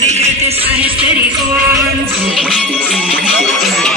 brillete